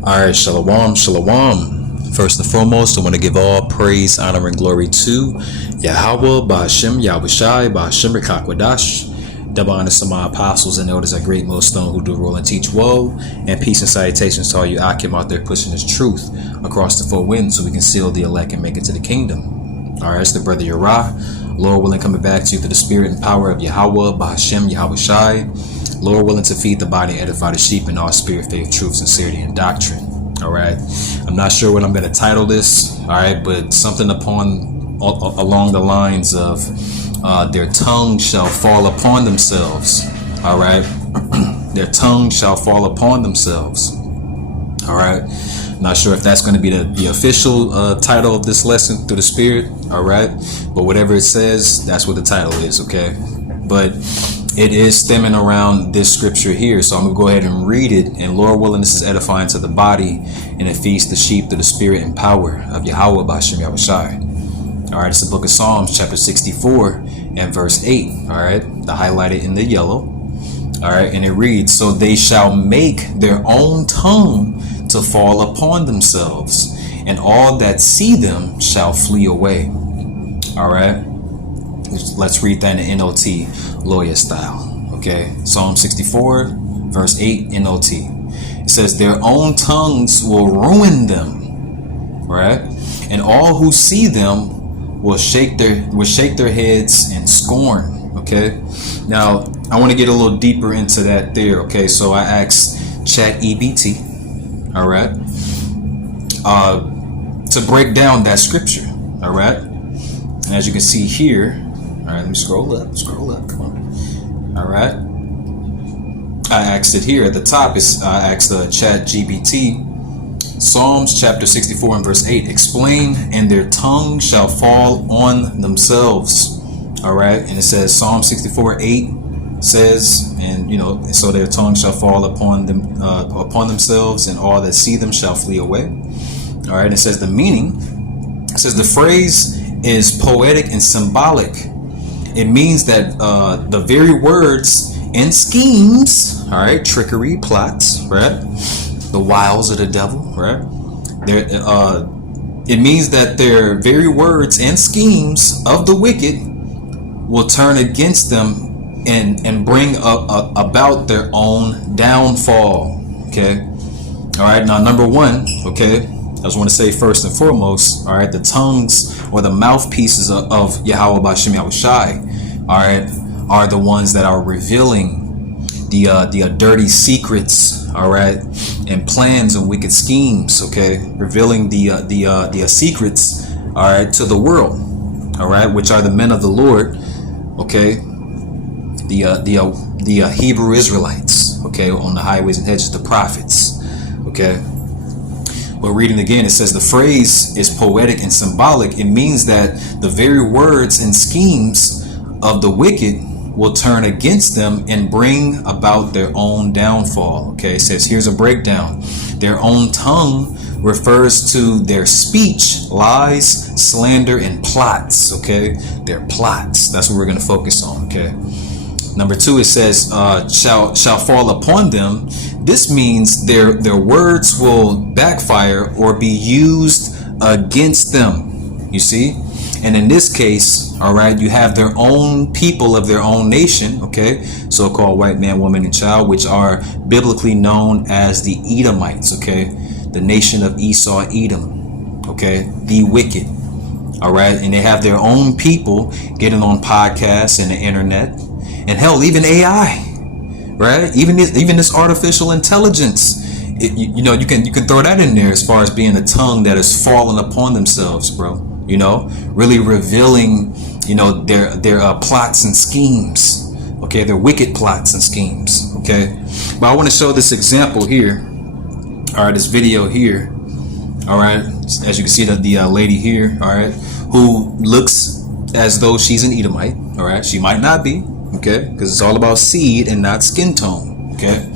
Alright, shalom, shalom. First and foremost, I want to give all praise, honor, and glory to Yahweh, Ba'ashem, Yahushai, Ba'ashem, Rikakwadash. Double honors to my apostles and elders at Great Millstone who do rule and teach woe. And peace and salutations to all you Akim out there pushing this truth across the four winds so we can seal the elect and make it to the kingdom. Alright, it's the brother Yerah. Lord willing, coming back to you through the spirit and power of Yahweh, Ba'ashem, Yahushai. Lord willing to feed the body and edify the sheep in all spirit, faith, truth, sincerity, and doctrine. All right. I'm not sure what I'm going to title this. All right. But something along the lines of their tongue shall fall upon themselves. All right. Their tongue shall fall upon themselves. All right. Not sure if that's going to be the official title of this lesson through the spirit. All right. But whatever it says, that's what the title is. OK. But it is stemming around this scripture here. So I'm going to go ahead and read it. And Lord willing, this is edifying to the body and it feeds the sheep through the spirit and power of Yahweh Ba'ashem Yahushai. All right. It's the book of Psalms, chapter 64 and verse 8. All right. The highlighted in the yellow. All right. And it reads, so they shall make their own tongue to fall upon themselves, and all that see them shall flee away. All right. Let's read that in NOT lawyer style. Okay. Psalm 64 verse 8 NOT. It says their own tongues will ruin them. Right. And all who see them will shake their heads in scorn. Okay. Now I want to get a little deeper into that there. Okay. So I asked ChatGPT. All right. To break down that scripture. All right. And as you can see here. All right, let me scroll up, come on. All right. I asked it here at the top. I asked the chat GPT, Psalms chapter 64 and verse 8, explain, and their tongue shall fall on themselves. All right. And it says Psalm 64, 8 says, and so their tongue shall fall upon themselves, and all that see them shall flee away. All right. And it says the meaning, it says the phrase is poetic and symbolic. It means that the very words and schemes, all right, trickery, plots, right, the wiles of the devil, right, it means that their very words and schemes of the wicked will turn against them and bring about their own downfall. Okay. All right. Now, number one, okay, I just want to say first and foremost, all right, the tongues or the mouthpieces of Yahweh Ba'ashem Yahushai, all right, are the ones that are revealing the dirty secrets, all right, and plans and wicked schemes, okay, revealing the secrets, all right, to the world, all right, which are the men of the Lord, okay, the Hebrew Israelites, okay, on the highways and hedges, the prophets, okay. But reading again, it says the phrase is poetic and symbolic. It means that the very words and schemes of the wicked will turn against them and bring about their own downfall. Okay, it says here's a breakdown. Their own tongue refers to their speech, lies, slander, and plots. Okay, their plots. That's what we're going to focus on. Okay. Number two, it says shall fall upon them. This means their words will backfire or be used against them. You see? And in this case, all right, you have their own people of their own nation, okay, so-called white man, woman, and child, which are biblically known as the Edomites, okay, the nation of Esau, Edom, okay, the wicked, all right, and they have their own people getting on podcasts and the internet, and hell, even AI. Right, even this artificial intelligence, you can throw that in there as far as being a tongue that is falling upon themselves, bro. Really revealing, their plots and schemes. Okay, their wicked plots and schemes. Okay, but I want to show this example here. All right, this video here. All right, as you can see, the lady here. All right, who looks as though she's an Edomite. All right, she might not be. Okay, because it's all about seed and not skin tone. Okay,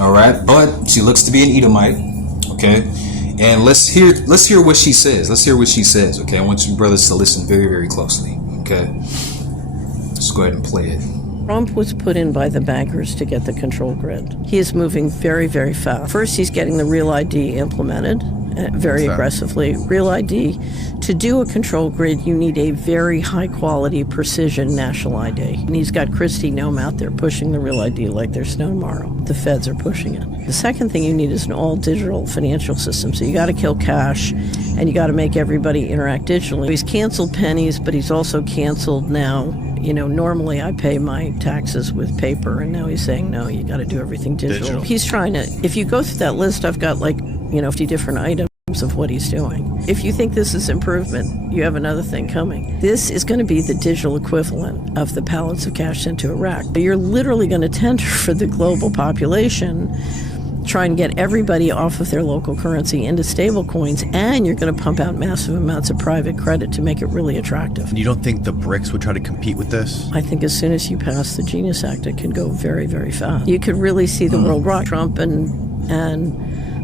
all right, but she looks to be an Edomite. Okay, and let's hear what she says. Let's hear what she says. Okay, I want you brothers to listen very, very closely. Okay, let's go ahead and play it. Trump was put in by the bankers to get the control grid. He is moving very, very fast. First, he's getting the Real ID implemented very aggressively. Real ID, to do a control grid, you need a very high quality precision national ID. And he's got Kristi Noem out there pushing the Real ID like there's no tomorrow. The feds are pushing it. The second thing you need is an all digital financial system. So you got to kill cash and you got to make everybody interact digitally. He's canceled pennies, but he's also canceled now. You know, normally I pay my taxes with paper, and now he's saying, no, you got to do everything digital. He's trying to, if you go through that list, I've got 50 different items of what he's doing. If you think this is improvement, you have another thing coming. This is going to be the digital equivalent of the pallets of cash sent to Iraq. You're literally going to tender for the global population, try and get everybody off of their local currency into stablecoins, and you're going to pump out massive amounts of private credit to make it really attractive. You don't think the BRICS would try to compete with this? I think as soon as you pass the Genius Act, it can go very, very fast. You could really see the world rock. Trump and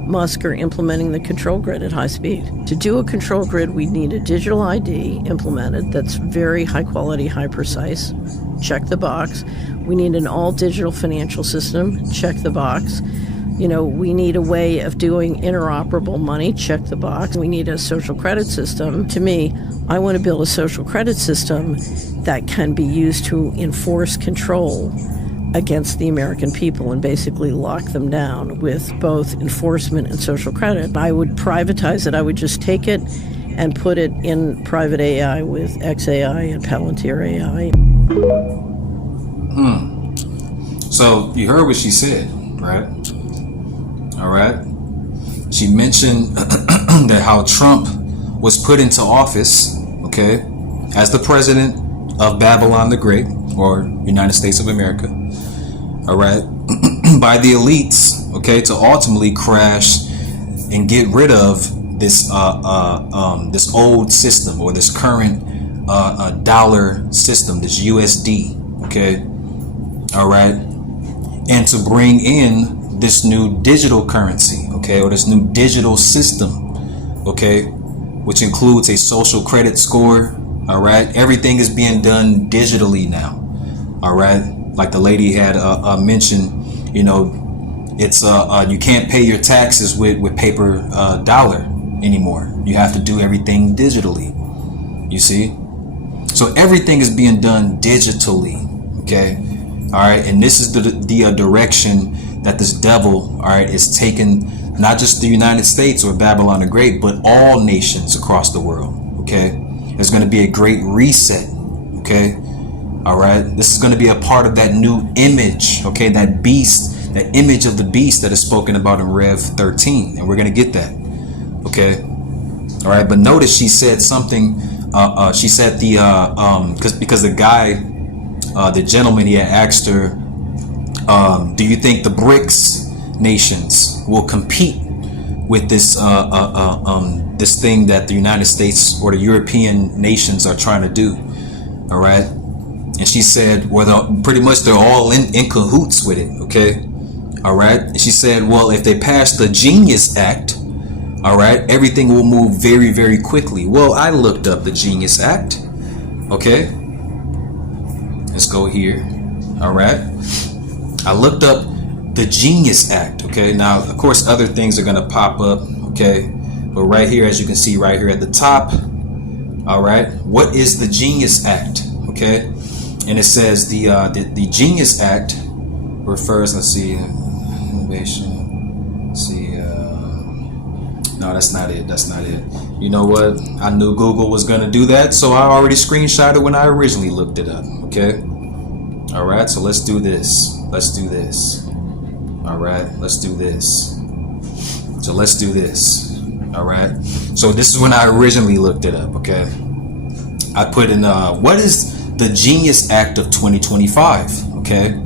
Musk are implementing the control grid at high speed. To do a control grid, we need a digital ID implemented that's very high quality, high precise. Check the box. We need an all digital financial system. Check the box. You know, we need a way of doing interoperable money. Check the box. We need a social credit system. To me, I want to build a social credit system that can be used to enforce control against the American people and basically lock them down with both enforcement and social credit. I would privatize it. I would just take it and put it in private AI with XAI and Palantir AI. So you heard what she said, right? All right. She mentioned that how Trump was put into office, okay, as the president of Babylon the Great, or United States of America, all right, by the elites, okay, to ultimately crash and get rid of this this old system, or this current dollar system, this USD, okay, all right, and to bring in this new digital currency, okay, or this new digital system, okay, which includes a social credit score. All right, everything is being done digitally now. All right, like the lady had mentioned, you know, it's you can't pay your taxes with paper dollar anymore. You have to do everything digitally. You see, so everything is being done digitally. Okay, all right, and this is the direction that this devil, all right, is taking not just the United States or Babylon the Great, but all nations across the world. Okay, there's going to be a great reset. Okay, all right, this is going to be a part of that new image. Okay, that beast, that image of the beast that is spoken about in Rev 13, and we're going to get that. Okay, all right, but notice she said something. She said because the guy, the gentleman, he had asked her, do you think the BRICS nations will compete with this this thing that the United States or the European nations are trying to do? All right, and she said, well, pretty much they're all in cahoots with it. Okay, all right, and she said, well, if they pass the Genius Act, all right, everything will move very, very quickly. Well, I looked up the Genius Act. Okay, let's go here. All right, I looked up the Genius Act. Okay, now of course other things are gonna pop up. Okay, but right here, as you can see right here at the top, all right, what is the Genius Act? Okay, and it says the Genius Act refers, let's see, innovation, let's see, no, that's not it. That's not it. You know what? I knew Google was gonna do that, so I already screenshotted when I originally looked it up. Okay. All right. So let's do this. Let's do this. All right. Let's do this. So let's do this. All right. So this is when I originally looked it up. Okay. I put in what is the Genius Act of 2025? Okay.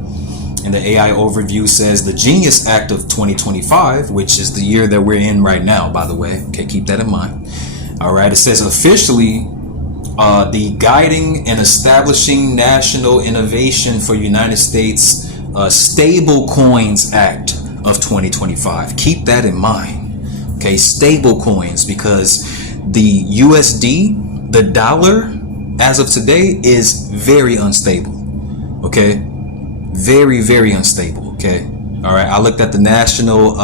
And the AI overview says the Genius Act of 2025, which is the year that we're in right now, by the way. Okay, keep that in mind. All right, it says officially the Guiding and Establishing National Innovation for United States STABLECOINS Act of 2025. Keep that in mind. Okay, stablecoins, because the USD, the dollar, as of today, is very unstable. Okay. very, very unstable. Okay. All right. I looked at the national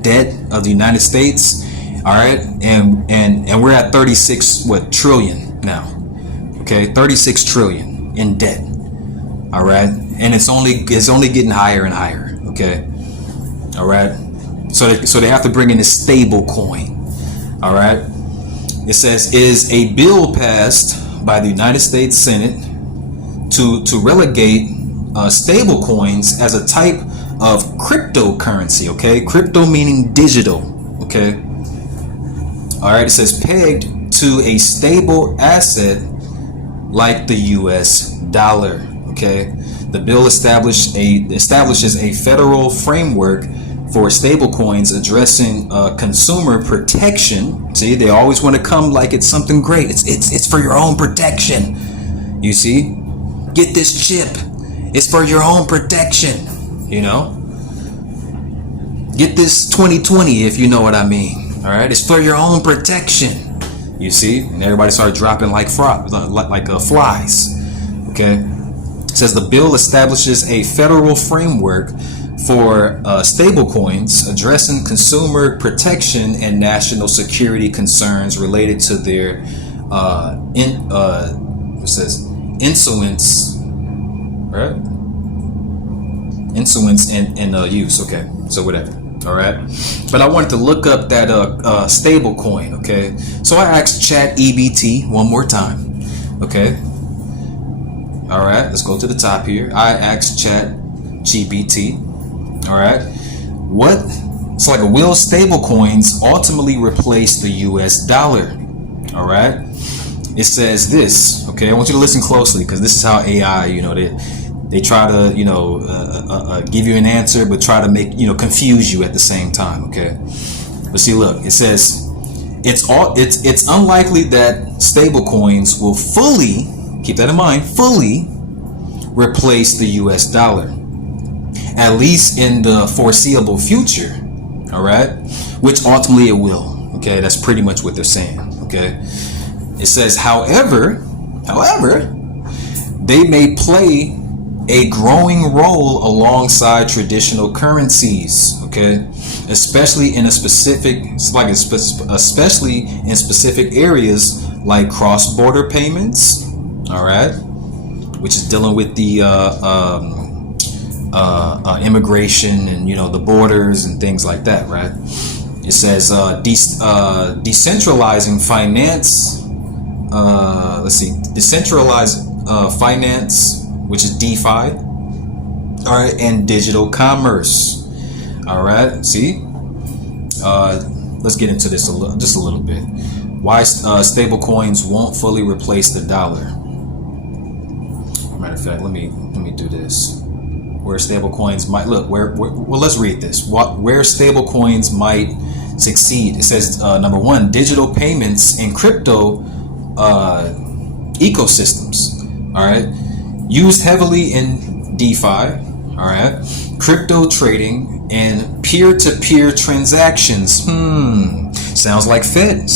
debt of the United States. All right, and we're at 36 trillion now. Okay, 36 trillion in debt. All right, and it's only getting higher and higher. Okay, all right. So they have to bring in a stable coin. All right. It says, is a bill passed by the United States Senate to relegate stable coins as a type of cryptocurrency. Okay, crypto meaning digital. Okay, all right. It says pegged to a stable asset like the U.S. dollar. Okay, the bill establishes a federal framework for stable coins addressing consumer protection. See, they always want to come like it's something great. It's for your own protection. You see, get this chip. It's for your own protection. You know, get this 2020 if you know what I mean. All right, it's for your own protection. You see, and everybody started dropping like flies. Okay, it says the bill establishes a federal framework for stable coins addressing consumer protection and national security concerns related to their issuance, right? Issuance and use. Okay, so whatever. All right, but I wanted to look up that stable coin. Okay, so I asked ChatGPT one more time. Okay, all right, let's go to the top here. I asked ChatGPT. All right, will stable coins ultimately replace the U.S. dollar? All right, it says this. Okay, I want you to listen closely because this is how AI, they try to, give you an answer, but try to make, confuse you at the same time. Okay, but see, look, it says it's unlikely that stable coins will fully, keep that in mind, fully replace the U.S. dollar, at least in the foreseeable future. All right, which ultimately it will. Okay, that's pretty much what they're saying. Okay, it says, however, they may play a growing role alongside traditional currencies. Okay, especially in specific areas like cross-border payments. All right, which is dealing with the immigration and the borders and things like that, right? It says decentralizing finance. Decentralized finance, which is DeFi. All right, and digital commerce. All right, see. Let's get into this just a little bit. Why stable coins won't fully replace the dollar. Matter of fact, let me do this. Where stable coins might let's read this. Where stable coins might succeed. It says number one, digital payments and crypto ecosystems. All right, used heavily in DeFi. All right, crypto trading and peer-to-peer transactions. Sounds like Fed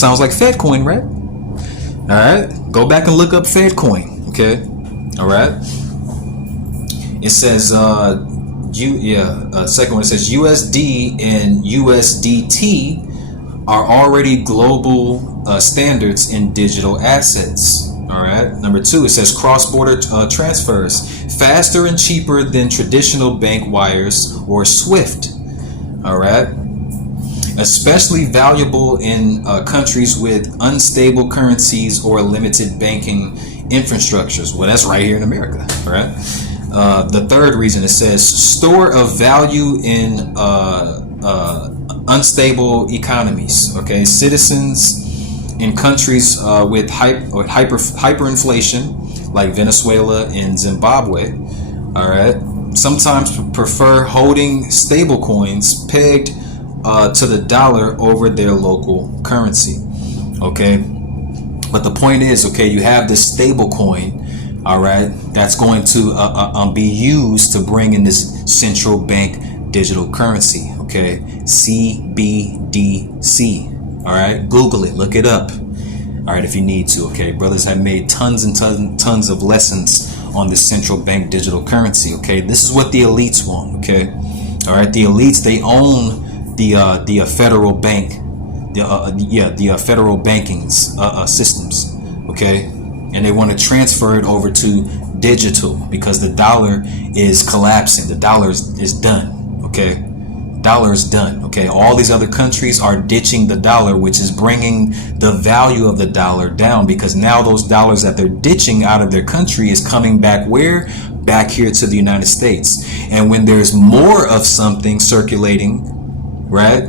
coin, right? All right, go back and look up Fed coin. Okay, all right. It says second one, it says USD and USDT are already global standards in digital assets. All right. Number two, it says cross-border transfers faster and cheaper than traditional bank wires or SWIFT. All right. Especially valuable in countries with unstable currencies or limited banking infrastructures. Well, that's right here in America. All right. The third reason, it says store of value in unstable economies. Okay, citizens in countries with hyperinflation like Venezuela and Zimbabwe. All right, sometimes prefer holding stable coins pegged to the dollar over their local currency. Okay, but the point is, okay, you have this stable coin. All right, that's going to be used to bring in this central bank digital currency. Okay, CBDC. All right, Google it, look it up. All right, if you need to. Okay, brothers have made tons and tons of lessons on the central bank digital currency. Okay, this is what the elites want. Okay, all right, the elites, they own the federal bank, the federal banking systems. Okay, and they want to transfer it over to digital because the dollar is collapsing. The dollar is done. Okay, dollar is done. Okay, all these other countries are ditching the dollar, which is bringing the value of the dollar down, because now those dollars that they're ditching out of their country is coming back where? Back here to the United States. And when there's more of something circulating, right,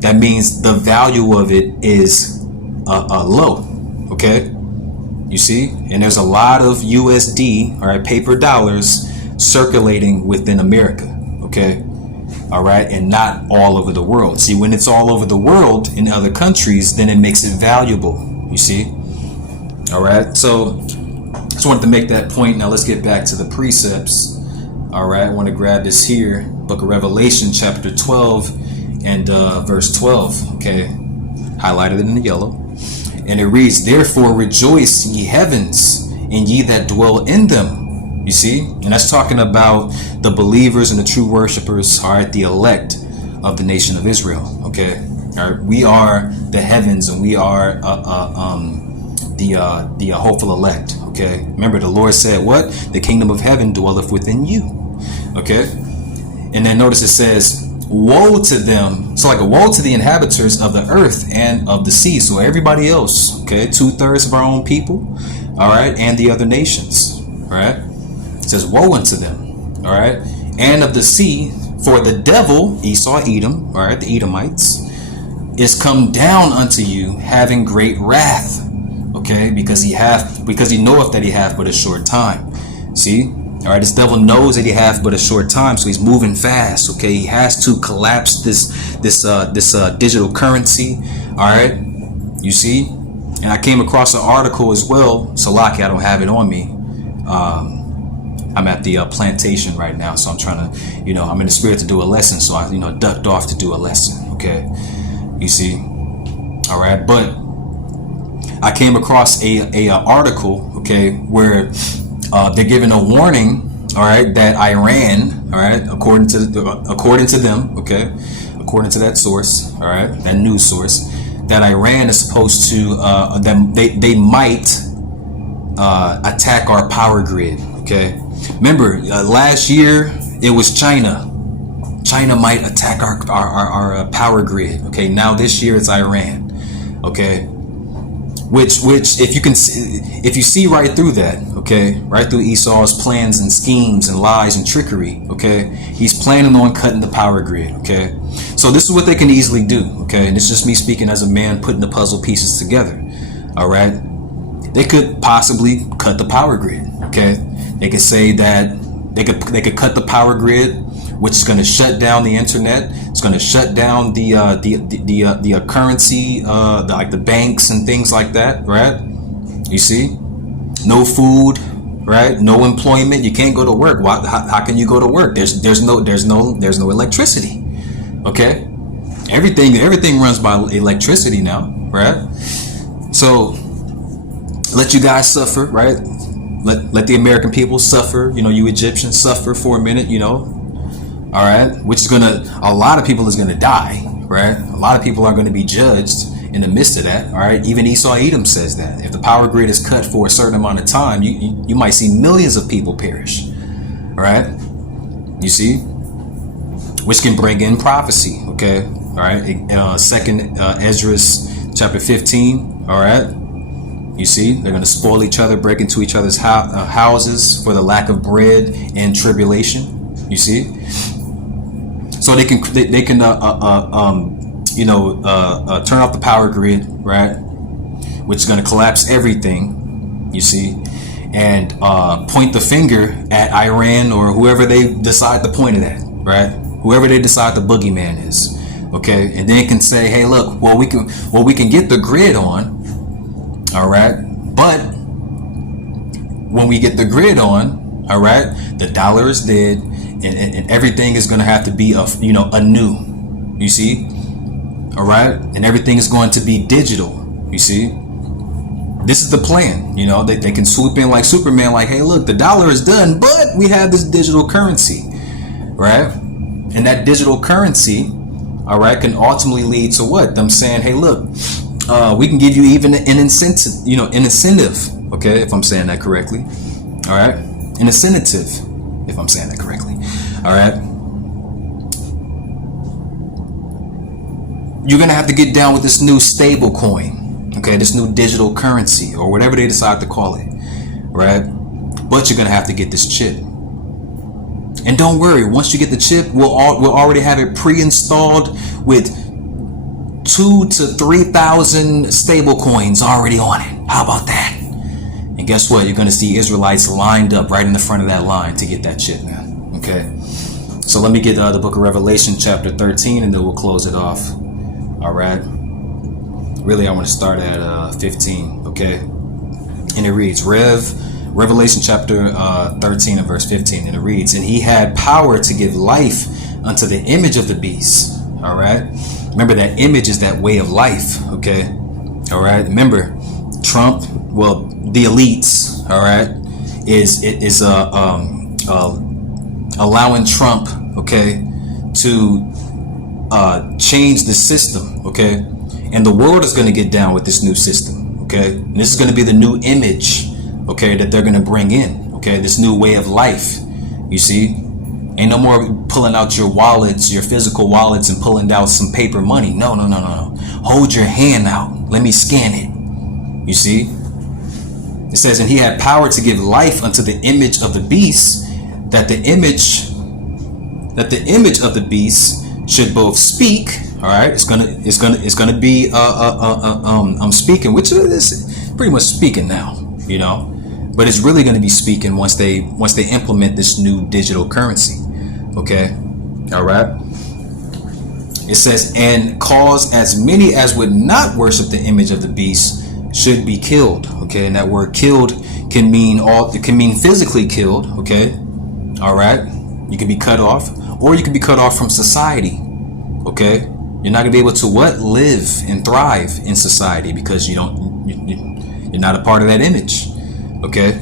that means the value of it is low. Okay, you see, and there's a lot of USD, all right, paper dollars circulating within America. Okay, all right, and not all over the world. See, when it's all over the world in other countries, then it makes it valuable. You see, all right. So just wanted to make that point. Now let's get back to the precepts. All right, I want to grab this here, Book of Revelation, chapter 12 and verse 12. Okay, highlighted in the yellow. And it reads, "Therefore rejoice, ye heavens, and ye that dwell in them." You see? And that's talking about the believers and the true worshipers, all right, the elect of the nation of Israel. Okay? All right, we are the heavens, and we are the hopeful elect. Okay? Remember, the Lord said what? The kingdom of heaven dwelleth within you. Okay? And then notice it says, "Woe to them." So like a woe to the inhabitants of the earth and of the sea. So everybody else, okay, 2/3 of our own people, all right, and the other nations, all right. It says, "Woe unto them," all right, and of the sea, for the devil, Esau, Edom, all right, the Edomites, is come down unto you, having great wrath, okay, because he knoweth that he hath but a short time. See? All right, this devil knows that he hath but a short time, so he's moving fast. Okay, he has to collapse this digital currency. All right, you see, and I came across an article as well. So lucky I don't have it on me. I'm at the plantation right now, so I'm trying to, I'm in the spirit to do a lesson, so I, ducked off to do a lesson. Okay, you see, all right, but I came across a article, okay, where they're giving a warning, all right, that Iran, all right, according to them, okay, according to that source, all right, that news source, that Iran is supposed to, they might attack our power grid. Okay, remember last year it was China. China might attack our power grid. Okay, now this year it's Iran. Okay. Which if you see right through that, okay, right through Esau's plans and schemes and lies and trickery, okay, he's planning on cutting the power grid, okay. So this is what they can easily do, okay, and it's just me speaking as a man putting the puzzle pieces together, all right. They could possibly cut the power grid, okay. They could say that they could cut the power grid, which is going to shut down the internet. It's going to shut down the currency, like the banks and things like that, right? You see, no food, right? No employment. You can't go to work. How can you go to work? There's no electricity. Okay, everything runs by electricity now, right? So let you guys suffer, right? Let the American people suffer. You Egyptians suffer for a minute. All right, which is a lot of people is gonna die, right? A lot of people are gonna be judged in the midst of that. All right, even Esau, Edom says that if the power grid is cut for a certain amount of time, you might see millions of people perish. All right, you see, which can bring in prophecy. Okay, all right. Second Esdras chapter 15. All right, you see, they're gonna spoil each other, break into each other's houses for the lack of bread and tribulation. You see. So they can turn off the power grid, right? Which is going to collapse everything, you see, and point the finger at Iran or whoever they decide to point it at, right? Whoever they decide the boogeyman is, okay? And they can say, hey, look, we can get the grid on, all right? But when we get the grid on, all right, the dollar is dead. And everything is going to have to be anew, you see, all right, and everything is going to be digital, you see. This is the plan, You know, they can swoop in like Superman, like, hey, look, the dollar is done, but we have this digital currency, right? And that digital currency, all right, can ultimately lead to what? Them saying, hey, look, we can give you even an incentive, okay, if I'm saying that correctly, all right? An incentive, if I'm saying that correctly, all right? You're going to have to get down with this new stable coin, okay, this new digital currency, or whatever they decide to call it, right? But you're going to have to get this chip. And don't worry, once you get the chip, we'll already have it pre-installed with 2,000 to 3,000 stable coins already on it. How about that? And guess what? You're going to see Israelites lined up right in the front of that line to get that chip, man. Okay? So let me get the book of Revelation chapter 13, and then we'll close it off. All right? Really, I want to start at 15, okay? And it reads, Revelation chapter 13 and verse 15, and it reads, and he had power to give life unto the image of the beast. All right? Remember, that image is that way of life, okay? All right? Remember, Trump, well, the elites, all right, is allowing Trump, okay, to change the system, okay? And the world is going to get down with this new system, okay? And this is going to be the new image, okay, that they're going to bring in, okay? This new way of life, you see? Ain't no more pulling out your wallets, your physical wallets, and pulling out some paper money. No. Hold your hand out. Let me scan it. You see? It says, and he had power to give life unto the image of the beast, that the image of the beast should both speak. All right, it's gonna be I'm speaking, which is pretty much speaking now, you know, but it's really gonna be speaking once they implement this new digital currency. Okay, all right. It says, and cause as many as would not worship the image of the beast should be killed. Okay, and that word killed can mean physically killed. Okay, all right. You can be cut off, or you can be cut off from society. Okay, you're not gonna be able to live and thrive in society because you're not a part of that image. Okay,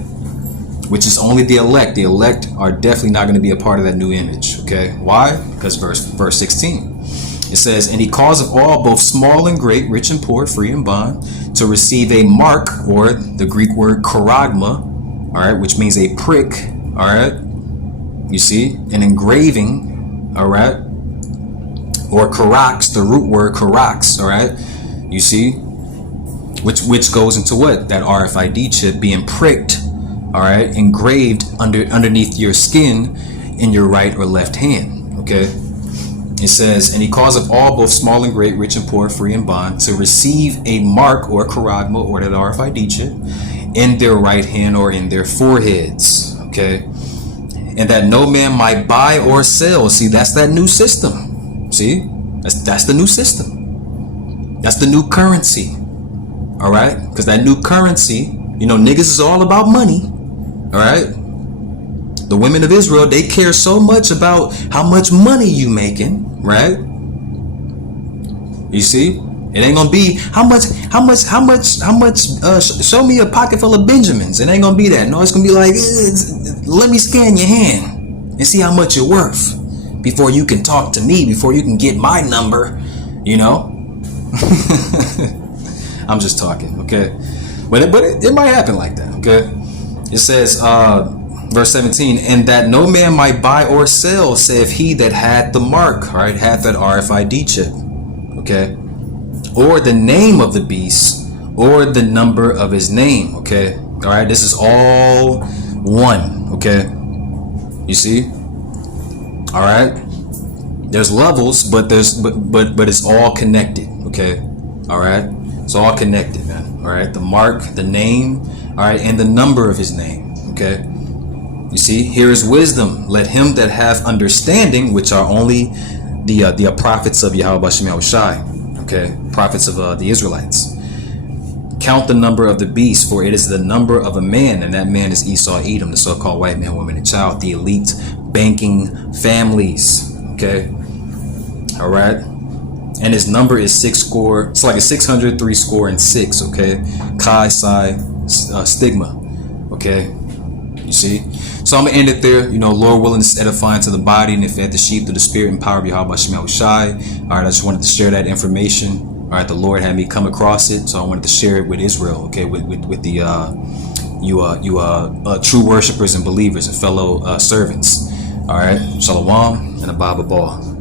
which is only the elect. The elect are definitely not going to be a part of that new image. Okay, why? Because verse 16. It says, and he caused of all, both small and great, rich and poor, free and bond, to receive a mark, or the Greek word charagma, all right, which means a prick, all right, you see, an engraving, all right, or karax, the root word karax, all right, you see, which goes into what? That RFID chip being pricked, all right, engraved underneath your skin in your right or left hand, okay? It says, and he caused of all, both small and great, rich and poor, free and bond, to receive a mark or charagma, or that RFID chip, in their right hand or in their foreheads, okay? And that no man might buy or sell. See, that's that new system. See, that's the new system. That's the new currency, all right? Because that new currency, you know, niggas is all about money, all right? The women of Israel, they care so much about how much money you making, right? You see, it ain't gonna be how much. Show me a pocket full of Benjamins. It ain't gonna be that. No, it's gonna be like, let me scan your hand and see how much you're worth before you can talk to me, before you can get my number. You know, I'm just talking, okay? But it might happen like that, okay? It says. Verse 17, and that no man might buy or sell, save he that had the mark, all right, had that RFID chip, okay, or the name of the beast, or the number of his name, okay, all right, this is all one, okay, you see, all right, there's levels, but it's all connected, okay, all right, it's all connected, man, all right, the mark, the name, all right, and the number of his name, okay. You see, here is wisdom. Let him that hath understanding, which are only the prophets of Yahweh Shem Yahushai, okay, prophets of the Israelites, count the number of the beast, for it is the number of a man, and that man is Esau, Edom, the so-called white man, woman, and child, the elite banking families, okay, all right, and his number is 6 score. It's like a 600, 3 score and 6, okay, Chi, Psi, stigma. Okay, you see. So I'm gonna end it there. You know, Lord willing, this is edifying to the body, and if at the sheep through the spirit and power of Yahweh Shem Yahushai. All right, I just wanted to share that information. All right, the Lord had me come across it, so I wanted to share it with Israel. Okay, with the true worshipers and believers and fellow servants. All right, Shalom and Abba Ball.